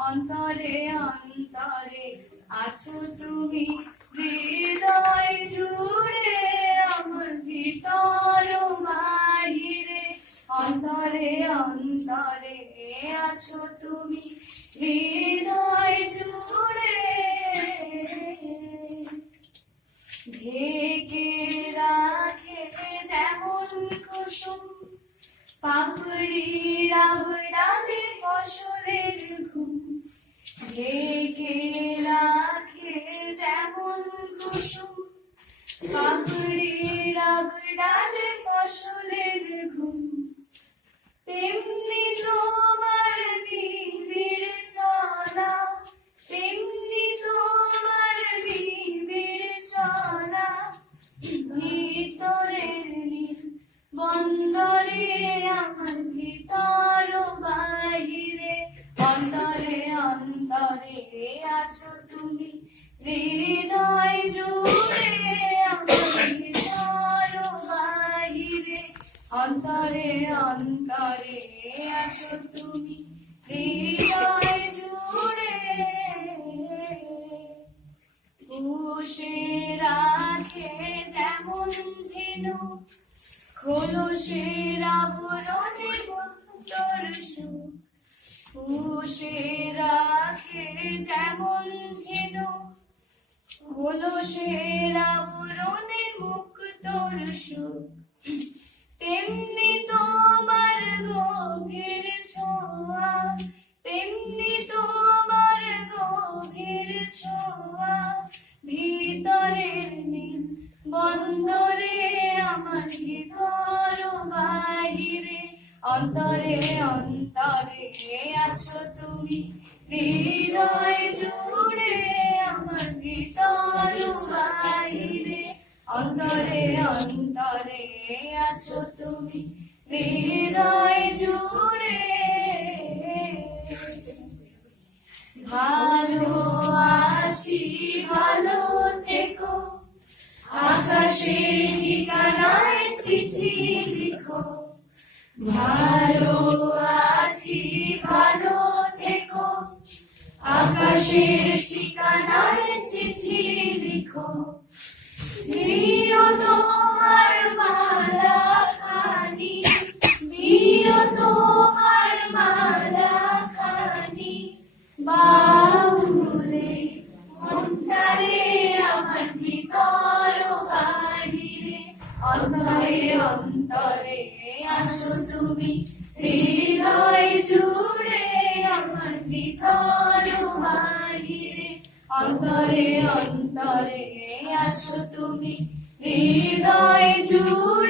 অন্তরে অন্তরে আছো তুমি, হৃদয় জুড়ে আমার ভিতর বাহিরে। অন্তরে অন্তরে আছো তুমি, হৃদয় জুড়ে। ঢেকে রাখে যেমন কুসুম পাপড়ির আবডালে ফসলের ঘুম। ঢেকে রাখে যেমন কুসুম পাপড়ির আবডালে ফসলের ঘুম। তেমনি তোমার নিবিড় চলা, তেমনি তোমার নিবিড় চলা। ভিতরের নীল বন্দরে আমার ভিতর বাহিরে। অন্তরে অন্তরে আছো তুমি, হৃদয় জুড়ে আমার ভিতর বাহিরে। অন্তরে অন্তরে আছো তুমি, হৃদয় জুড়ে। পুষে রাখে যেমন ঝিনুক খোলসের আবরণে বন্ধুর সুখ। পুষে রাখে যেমন ঝিনুক খোলসের আবরণে মুক্তোর সুখ। তেমনি তোমার গভীর ছোঁয়া, তেমনি তোমার গভীর ছোঁয়া। ভিতরের নীল বন্দরে আমার ভিতর বাহিরে। অন্তরে অন্তরে আছো তুমি, হৃদয় জুড়ে আমার ভিতর বাহিরে। অন্তরে অন্তরে আছো তুমি, হৃদয় জুড়ে। ভালো আছি ভালো থেকো, আকাশের ঠিকানায় চিঠি লিখো। ভালো আছি ভালো থেকো, আকাশের ঠিকানায় চিঠি লিখো। দিও তোমার মালা খানি, দিও তোমার মালা খানি। বাউলে মনটারে আমার ভিতর বাহিরে। অন্তরে অন্তরে আছো তুমি, হৃদয় জুড়ে আমার ভিতর বাহিরে। অন্তরে অন্তরে আছো তুমি, হৃদয় জুড়ে।